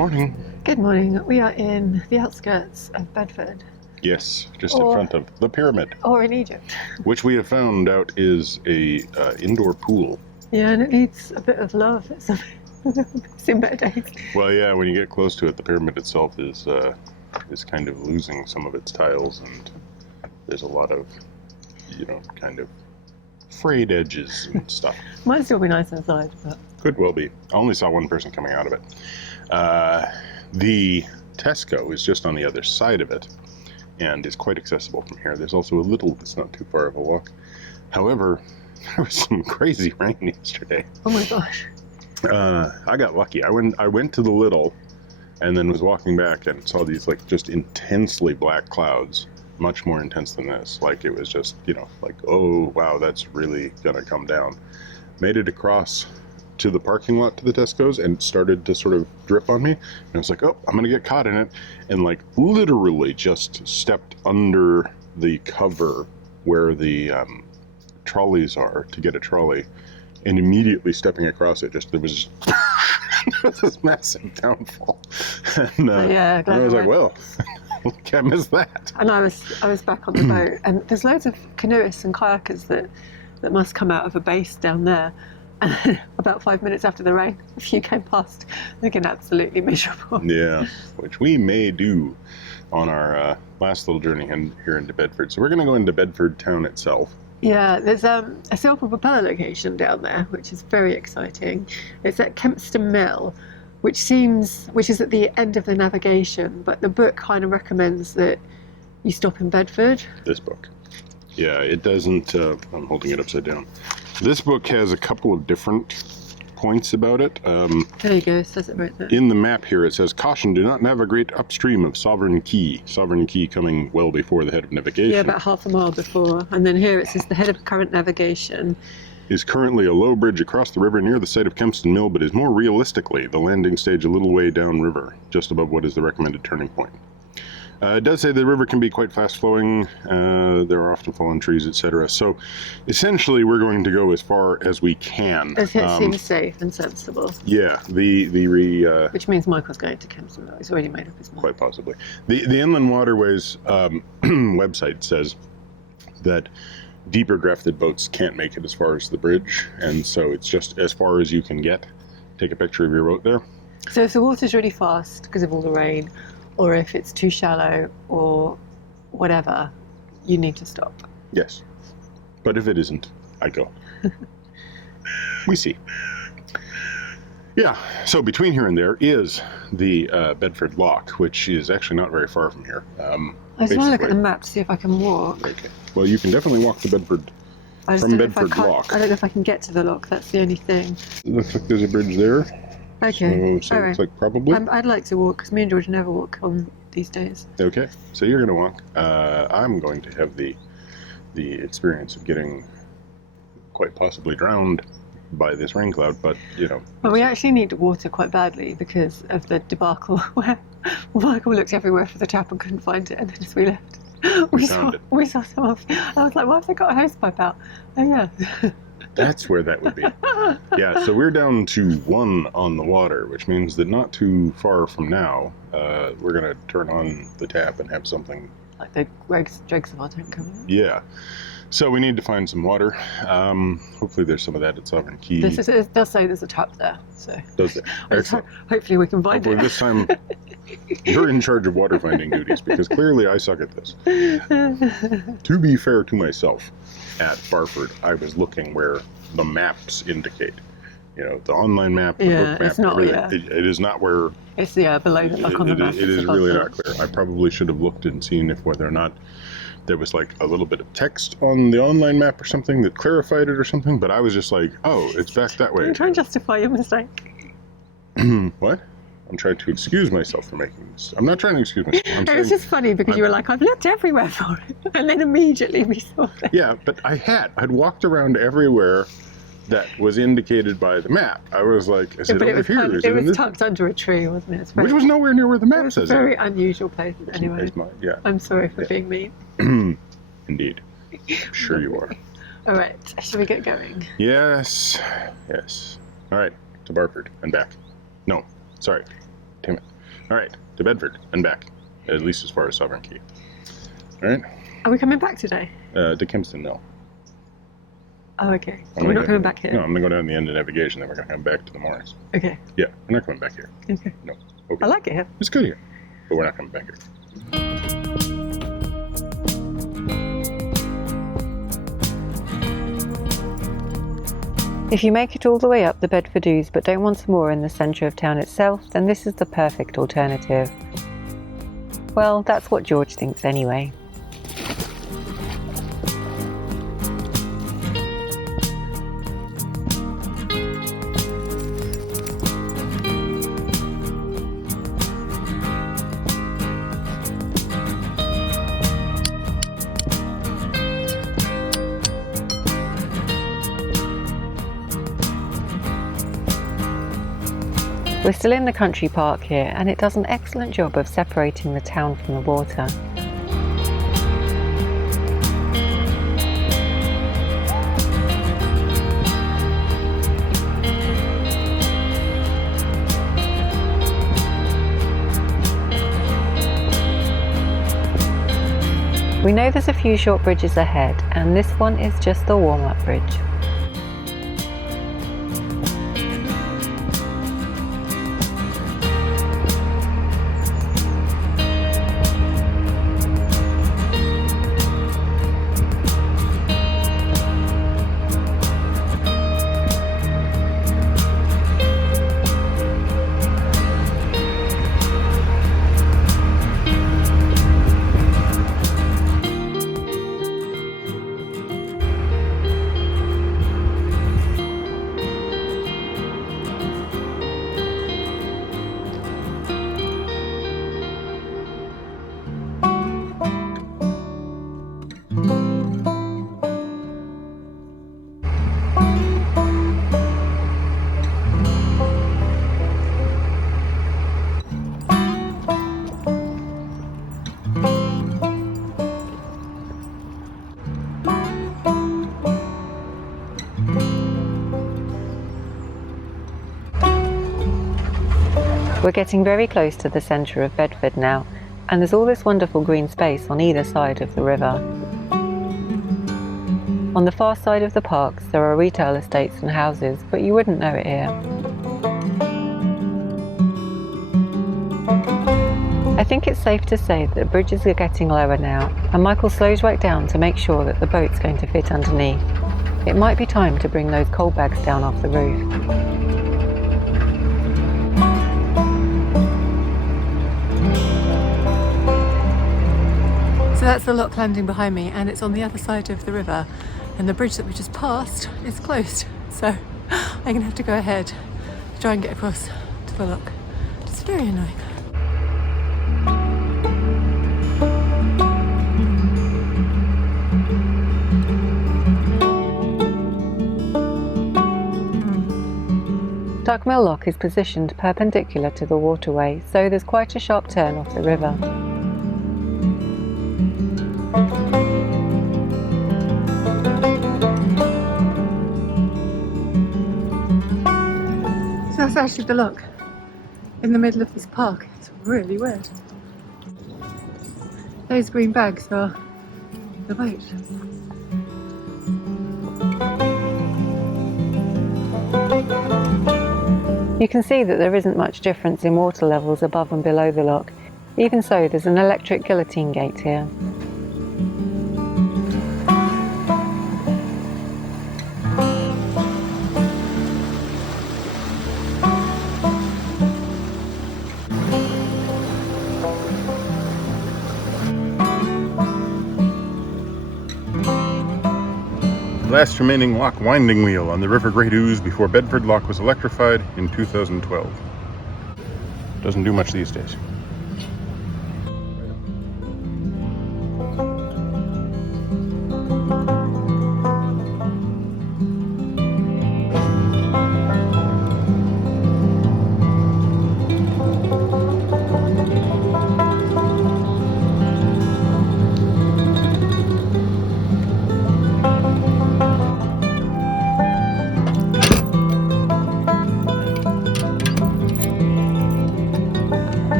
morning. Good morning. We are in the outskirts of Bedford. Yes, just in front of the pyramid. Or in Egypt. Which we have found out is a indoor pool. Yeah, and it needs a bit of love. It's in better days. Well, yeah, when you get close to it, the pyramid itself is kind of losing some of its tiles, and there's a lot of, kind of frayed edges and stuff. Might still be nice inside, but... Could well be. I only saw one person coming out of it. The Tesco is just on the other side of it, and is quite accessible from here. There's also a little that's not too far of a walk. However, there was some crazy rain yesterday. Oh my gosh. I got lucky. I went to the little, and then was walking back and saw these just intensely black clouds, much more intense than this. Like it was just, oh wow, that's really gonna come down. Made it across to the parking lot to the Tesco's and started to sort of drip on me. And I was like, oh, I'm gonna get caught in it. And literally just stepped under the cover where the trolleys are to get a trolley. And immediately stepping across it, there was this massive downfall. And yeah, I was like, well, can't miss that. And I was back on the boat, and there's loads of canoeists and kayakers that must come out of a base down there. And about 5 minutes after the rain, a few came past, looking absolutely miserable. Yeah, which we may do on our last little journey here into Bedford. So we're going to go into Bedford town itself. Yeah, there's a silver propeller location down there, which is very exciting. It's at Kempston Mill, which is at the end of the navigation, but the book kind of recommends that you stop in Bedford. This book. Yeah, it doesn't, I'm holding it upside down. This book has a couple of different points about it. There you go, it says it right there. In the map here it says, caution, do not navigate upstream of Sovereign Key. Sovereign Key coming well before the head of navigation. Yeah, about half a mile before. And then here it says the head of current navigation is currently a low bridge across the river near the site of Kempston Mill, but is more realistically the landing stage a little way downriver, just above what is the recommended turning point. It does say the river can be quite fast flowing, there are often fallen trees, etc. So essentially we're going to go as far as we can. It seems safe and sensible. Yeah, which means Michael's going to Kempston Mill. He's already made up his mind. Quite possibly. The Inland Waterways website says that deeper drafted boats can't make it as far as the bridge, and so it's just as far as you can get. Take a picture of your boat there. So if the water's really fast because of all the rain, or if it's too shallow or whatever, you need to stop. Yes. But if it isn't, I go. We see. Yeah, so between here and there is the Bedford Lock, which is actually not very far from here. I just want to look at the map to see if I can walk. Okay. Well, you can definitely walk to Bedford from Bedford Lock. I don't know if I can get to the lock, that's the only thing. It looks like there's a bridge there. Okay. So looks like probably. I'd like to walk, because me and George never walk on these days. Okay, so you're going to walk. I'm going to have the experience of getting quite possibly drowned by this rain cloud, but Well, we actually need water quite badly because of the debacle where Michael looked everywhere for the tap and couldn't find it, and then as we left, we saw some of. I was like, why have they got a hosepipe out? Oh yeah. That's where that would be. Yeah, so we're down to 1 on the water, which means that not too far from now, we're going to turn on the tap and have something. Like the dregs of our tank coming out. Yeah. So we need to find some water. Hopefully there's some of that at Sovereign Key. It does say there's a tap there. So. Does it? Excellent. Hopefully we can find it. This time you're in charge of water finding duties, because clearly I suck at this. To be fair to myself, at Barford, I was looking where the maps indicate. The online map, the book map, it's not, it is not where... It's below the look on the map. It is really not clear. I probably should have looked and seen whether or not there was a little bit of text on the online map or something that clarified it or something, but I was just like, oh, it's back that way. I'm trying to justify your mistake. What? I'm trying to excuse myself for making this. I'm not trying to excuse myself. It was just funny because you were like, I've looked everywhere for it. And then immediately we saw it. Yeah, but I'd walked around everywhere that was indicated by the map. I was like, is it over here? It was tucked under a tree, wasn't it? Which was nowhere near where the map says it. Very unusual place, anyway. Yeah. I'm sorry for being mean. Indeed. I'm sure you are. All right, shall we get going? Yes. All right, to Barford and back. No, sorry. Damn it. All right, to Bedford and back, at least as far as Sovereign Key. All right. Are we coming back today? To Kempston Mill. Oh, okay. So we're not coming back here? No, I'm going to go down the end of navigation, then we're going to come back to the moorings. Okay. Yeah, we're not coming back here. Okay. No. Okay. I like it here. It's good here, but we're not coming back here. If you make it all the way up the Bedford Ouse but don't want some more in the centre of town itself, then this is the perfect alternative. Well, that's what George thinks anyway. We're still in the country park here, and it does an excellent job of separating the town from the water. We know there's a few short bridges ahead, and this one is just the warm-up bridge. We're getting very close to the centre of Bedford now, and there's all this wonderful green space on either side of the river. On the far side of the parks there are retail estates and houses, but you wouldn't know it here. I think it's safe to say that the bridges are getting lower now, and Michael slows right down to make sure that the boat's going to fit underneath. It might be time to bring those coal bags down off the roof. So that's the lock landing behind me, and it's on the other side of the river, and the bridge that we just passed is closed, so I'm going to have to go ahead to try and get across to the lock. It's very annoying. Duck Mill Lock is positioned perpendicular to the waterway, so there's quite a sharp turn off the river. So that's actually the lock in the middle of this park. It's really weird. Those green bags are the boat. You can see that there isn't much difference in water levels above and below the lock. Even so, there's an electric guillotine gate here. Last remaining lock winding wheel on the River Great Ouse before Bedford Lock was electrified in 2012. Doesn't do much these days.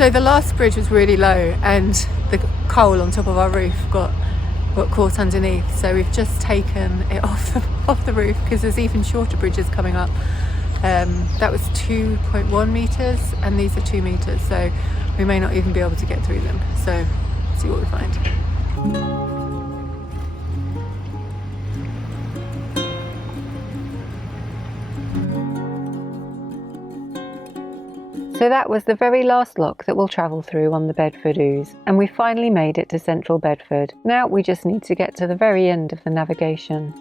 So the last bridge was really low and the coal on top of our roof got caught underneath, so we've just taken it off the roof because there's even shorter bridges coming up. That was 2.1 metres and these are 2 metres, so we may not even be able to get through them, so see what we find. So that was the very last lock that we'll travel through on the Bedford Ouse, and we finally made it to central Bedford. Now we just need to get to the very end of the navigation.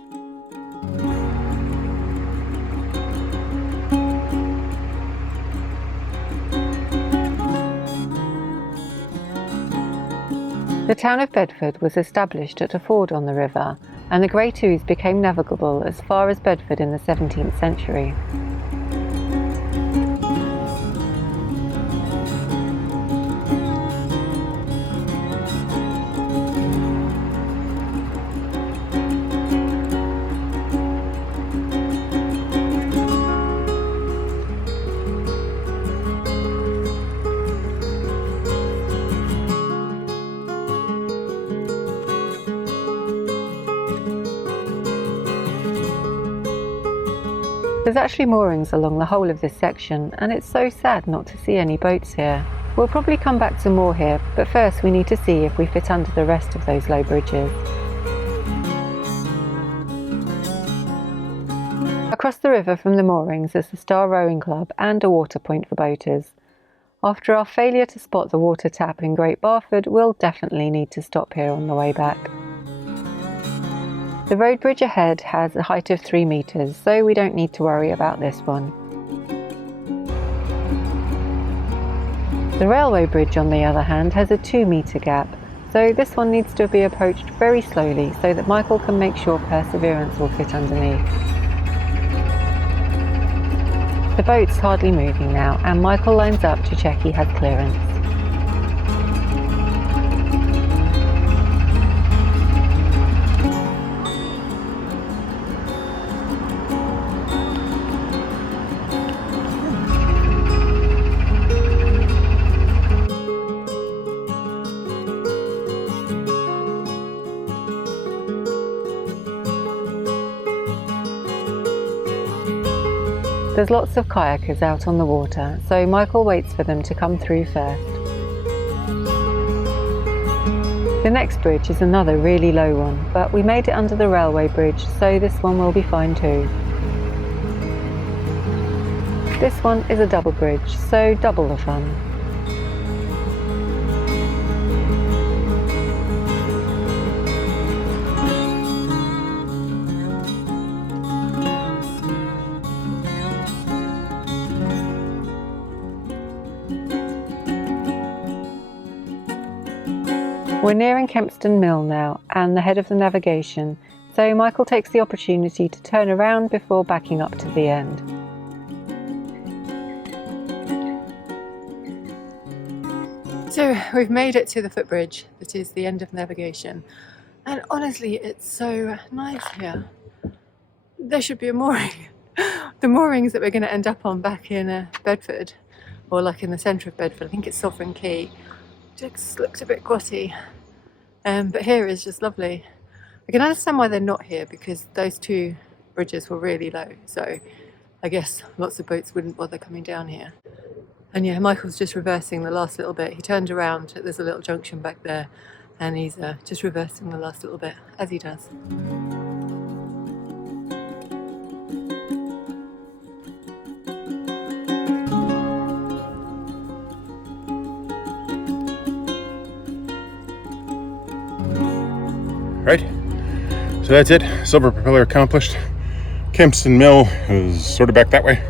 The town of Bedford was established at a ford on the river, and the Great Ouse became navigable as far as Bedford in the 17th century. There's actually moorings along the whole of this section, and it's so sad not to see any boats here. We'll probably come back to more here, but first we need to see if we fit under the rest of those low bridges. Across the river from the moorings is the Star Rowing Club and a water point for boaters. After our failure to spot the water tap in Great Barford, we'll definitely need to stop here on the way back. The road bridge ahead has a height of 3 metres, so we don't need to worry about this one. The railway bridge, on the other hand, has a 2-metre gap, so this one needs to be approached very slowly so that Michael can make sure Perseverance will fit underneath. The boat's hardly moving now, and Michael lines up to check he has clearance. There's lots of kayakers out on the water, so Michael waits for them to come through first. The next bridge is another really low one, but we made it under the railway bridge, so this one will be fine too. This one is a double bridge, so double the fun. We're nearing Kempston Mill now and the head of the navigation, so Michael takes the opportunity to turn around before backing up to the end. So we've made it to the footbridge that is the end of navigation, and honestly it's so nice here. There should be a mooring. The moorings that we're going to end up on back in Bedford, or like in the centre of Bedford, I think it's Sovereign Quay, just looks a bit grotty, but here is just lovely. I can understand why they're not here because those 2 bridges were really low, so I guess lots of boats wouldn't bother coming down here. And yeah, Michael's just reversing the last little bit. He turned around, there's a little junction back there, and he's just reversing the last little bit, as he does. Right, so that's it. Silver propeller accomplished. Kempston Mill is sort of back that way.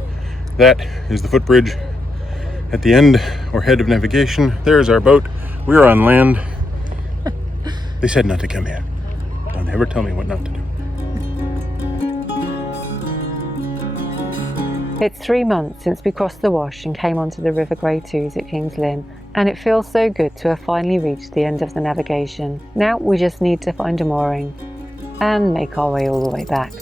That is the footbridge at the end or head of navigation. There's our boat. We're on land. They said not to come here. Don't ever tell me what not to do. It's 3 months since we crossed the Wash and came onto the River Great Ouse at King's Lynn, and it feels so good to have finally reached the end of the navigation. Now we just need to find a mooring and make our way all the way back.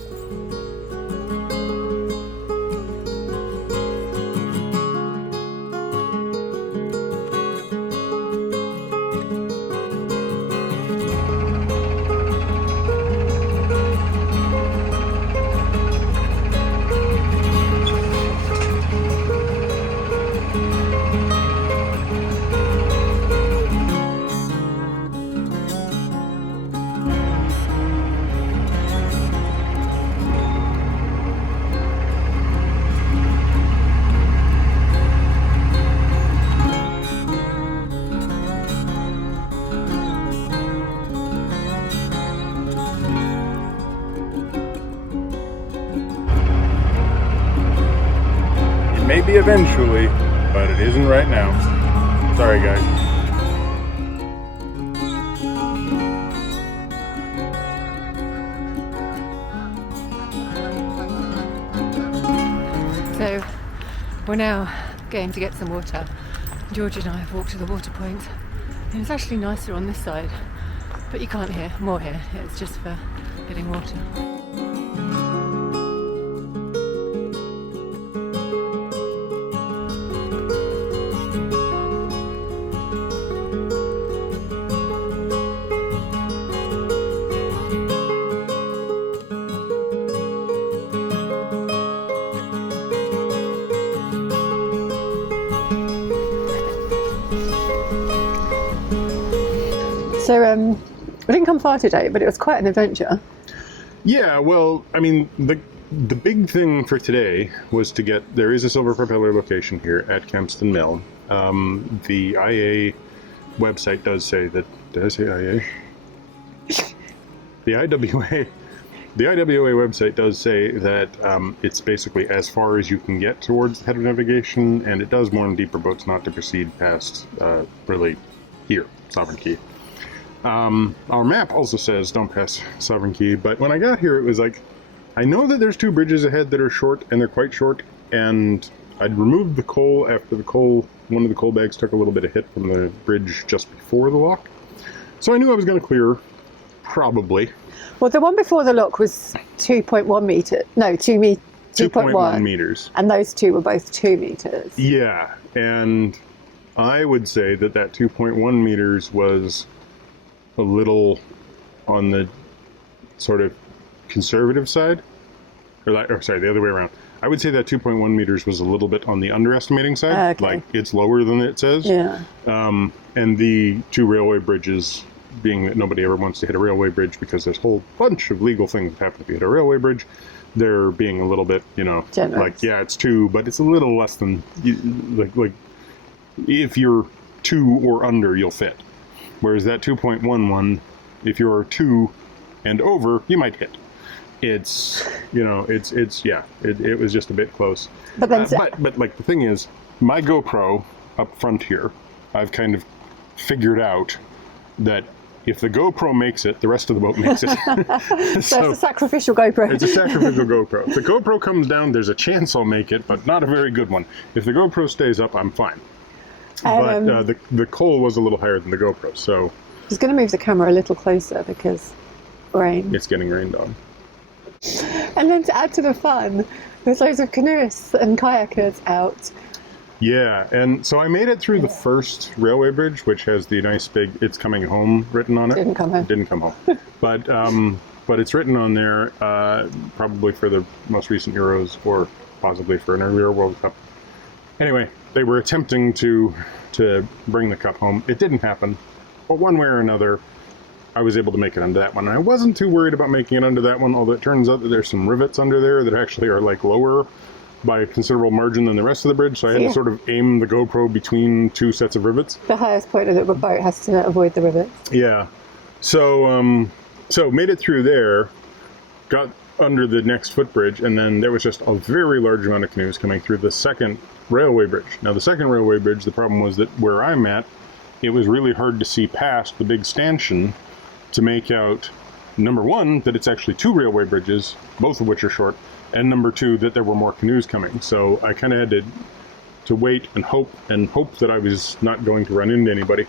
Maybe eventually, but it isn't right now. Sorry, guys. So we're now going to get some water. George and I have walked to the water point, and it's actually nicer on this side, but you can't hear more here. It's just for getting water. So we didn't come far today, but it was quite an adventure. Yeah, well, I mean, the big thing for today was to get, there is a silver propeller location here at Kempston Mill. The IA website does say that, did I say IA? The IWA website does say that it's basically as far as you can get towards the head of navigation, and it does warn deeper boats not to proceed past, really, here, Sovereign Key. Our map also says don't pass Sovereign Key, but when I got here it was like, I know that there's two bridges ahead that are short, and they're quite short, and I'd removed the coal after one of the coal bags took a little bit of hit from the bridge just before the lock. So I knew I was going to clear, probably. Well, the one before the lock was 2.1 meters. No, 2.1 meters. And those two were both 2 meters. Yeah, and I would say that 2.1 meters was a little on the sort of conservative side, or sorry, the other way around. I would say that 2.1 meters was a little bit on the underestimating side. Okay. Like it's lower than it says. Yeah. And the two railway bridges, being that nobody ever wants to hit a railway bridge because there's a whole bunch of legal things that happen if you hit a railway bridge, they're being a little bit, generous. Like, yeah, it's 2, but it's a little less than, like if you're 2 or under, you'll fit. Whereas that 2.11, if you're 2 and over, you might hit. It's, it was just a bit close. But then, but like the thing is, my GoPro up front here, I've kind of figured out that if the GoPro makes it, the rest of the boat makes it. so it's a sacrificial GoPro. It's a sacrificial GoPro. If the GoPro comes down, there's a chance I'll make it, but not a very good one. If the GoPro stays up, I'm fine. But the coal was a little higher than the GoPro, so... I was going to move the camera a little closer because rain. It's getting rained on. And then to add to the fun, there's loads of canoeists and kayakers out. Yeah, and so I made it through the first railway bridge, which has the nice big "It's Coming Home" written on it. Didn't come home. But it's written on there, probably for the most recent Euros or possibly for an earlier World Cup. Anyway, they were attempting to bring the cup home. It didn't happen, but one way or another, I was able to make it under that one. And I wasn't too worried about making it under that one, although it turns out that there's some rivets under there that actually are like lower by a considerable margin than the rest of the bridge. So I had to sort of aim the GoPro between two sets of rivets. The highest point of the boat has to avoid the rivets. Yeah. So made it through there, got under the next footbridge, and then there was just a very large amount of canoes coming through the second railway bridge. Now the second railway bridge, the problem was that where I'm at, it was really hard to see past the big stanchion to make out, number one, that it's actually 2 railway bridges, both of which are short, and number 2, that there were more canoes coming. So I kind of had to wait and hope that I was not going to run into anybody.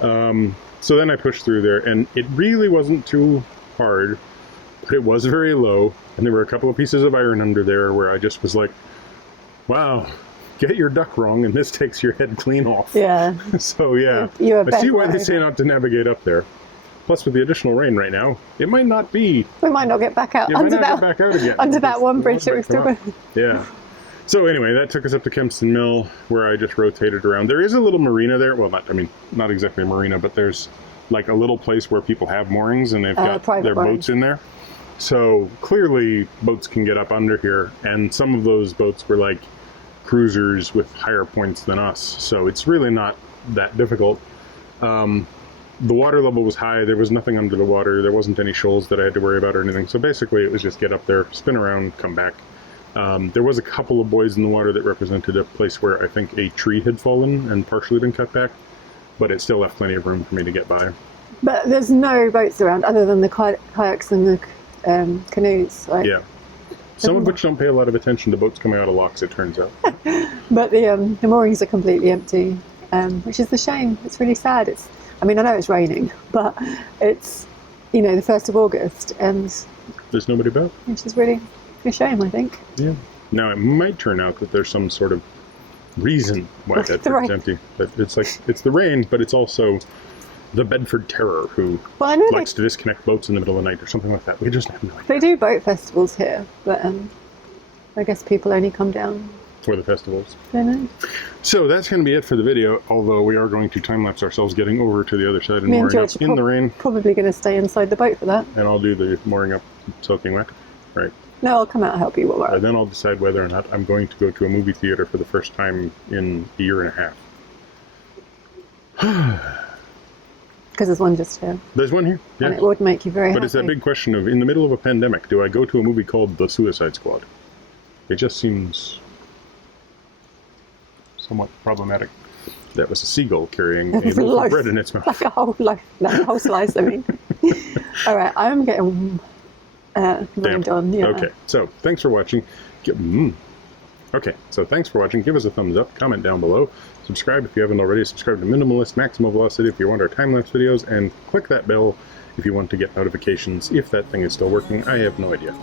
So then I pushed through there, and it really wasn't too hard, but it was very low, and there were a couple of pieces of iron under there where I just was like, wow, get your duck wrong and this takes your head clean off. Yeah. So yeah, I see why they say not to navigate up there. Plus with the additional rain right now, it might not be. We might not get back out under that one bridge that we're still going. Yeah. So anyway, that took us up to Kempston Mill, where I just rotated around. There is a little marina there. Well, not exactly a marina, but there's like a little place where people have moorings and they've got their boats in there. So clearly boats can get up under here, and some of those boats were like cruisers with higher points than us. So it's really not that difficult. The water level was high. There was nothing under the water. There wasn't any shoals that I had to worry about or anything. So basically it was just get up there, spin around, come back. There was a couple of buoys in the water that represented a place where I think a tree had fallen and partially been cut back, but it still left plenty of room for me to get by. But there's no boats around other than the kayaks and the canoes. Like, Yeah. Some of which don't pay a lot of attention to boats coming out of locks, it turns out. But the moorings are completely empty, which is a shame. It's really sad. I mean, I know it's raining, but it's, the 1st of August, and There's nobody about. which is really a shame, I think. Yeah. Now, it might turn out that there's some sort of reason why The Bedford's rain. empty. But it's the rain, but it's also the Bedford Terror, who Well, I know likes to disconnect boats in the middle of the night or something like that. We just have no idea. they do boat festivals here, but I guess people only come down. For the festivals. I don't know. So that's going to be it for the video, although we are going to time-lapse ourselves getting over to the other side and Me and mooring up George are in the rain. Probably going to stay inside the boat for that. And I'll do the mooring up soaking wet. Right. No, I'll come out and help you while we're And out. then I'll decide whether or not I'm going to go to a movie theater for the first time in a year and a half. Because there's one just here. There's one here? And Yeah. it would make you very But happy. it's that big question of, in the middle of a pandemic, do I go to a movie called The Suicide Squad? It just seems somewhat problematic. That was a seagull carrying a loaf of Loaf. bread in its mouth. Like a whole loaf, like a whole slice, I mean. All right, I'm getting rained on. Yeah. Okay, so thanks for watching. Okay, so thanks for watching. Give us a thumbs up, comment down below, subscribe if you haven't already, subscribe to Minimalist, Maximum Velocity if you want our time-lapse videos, and click that bell if you want to get notifications if that thing is still working. I have no idea.